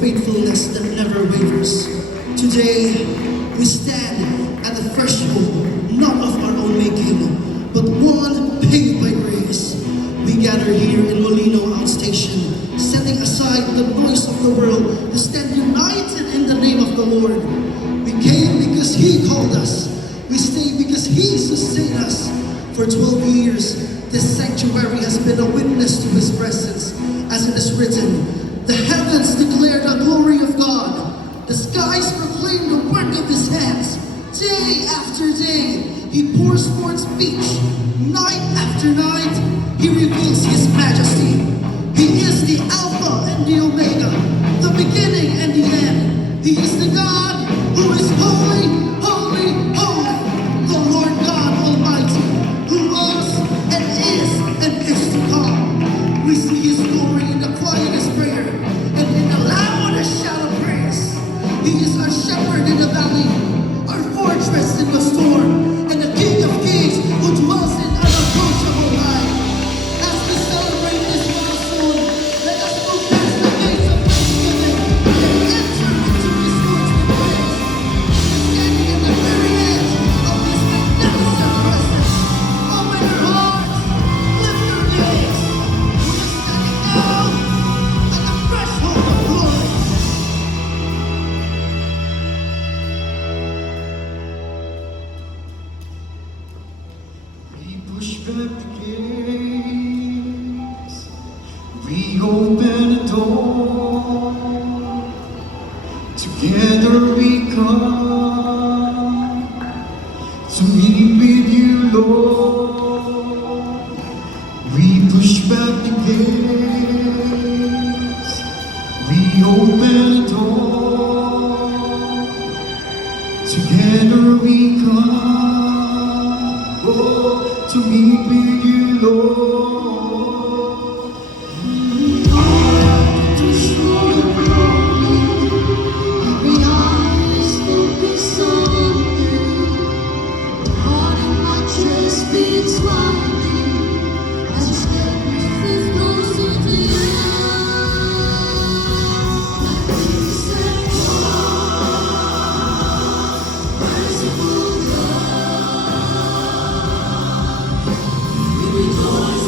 faithfulness that never wavers. Today, we stand at the threshold, not of our own making, but one paved by grace. We gather here in Molino Outstation, setting aside the noise of the world to stand united in the name of the Lord. We came because He called us. We stay because He sustained us. For 12 years, this sanctuary has been a witness to His presence. As it is written, the heavens declare the glory of God. The skies proclaim the work of His hands. Day after day, He pours forth speech. Night after night, He reveals His majesty. He is the Alpha and the Omega, the beginning and the end. He is the God who is holy, holy, holy, the Lord God Almighty, who was and is to come. We see His glory in the quietest prayer and in the loudest shout of praise. He is our shepherd in the valley, our fortress in the storm, and the King of kings who dwells in unapproachable light. As we celebrate this milestone, let us move past the gates of thanksgiving and enter into His courts with praise. Standing in the very edge of His magnificent presence, open your hearts, lift your gaze. We are standing now at the threshold of glory. We push back the gates, we open the door, together we come to meet with you, Lord. We push back the gates, we open the door, together we come. Oh, to meet with you, Lord. Every eyes focus on you. The heart in my chest beats wildly as you step closer to you. Like this and merciful God, we rejoice.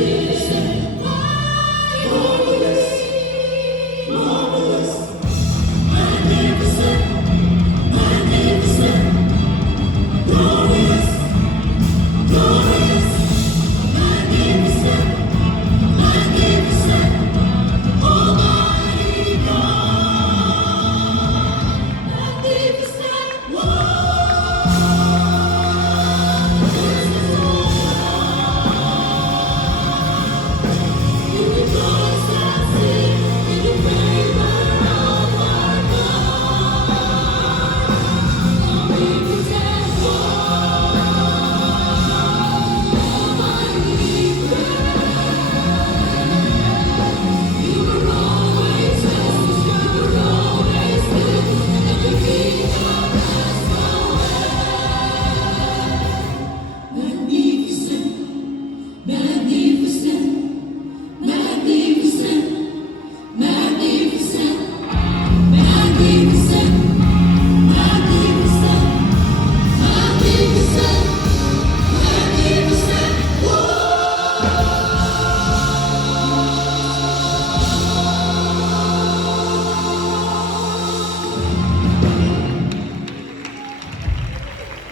Is there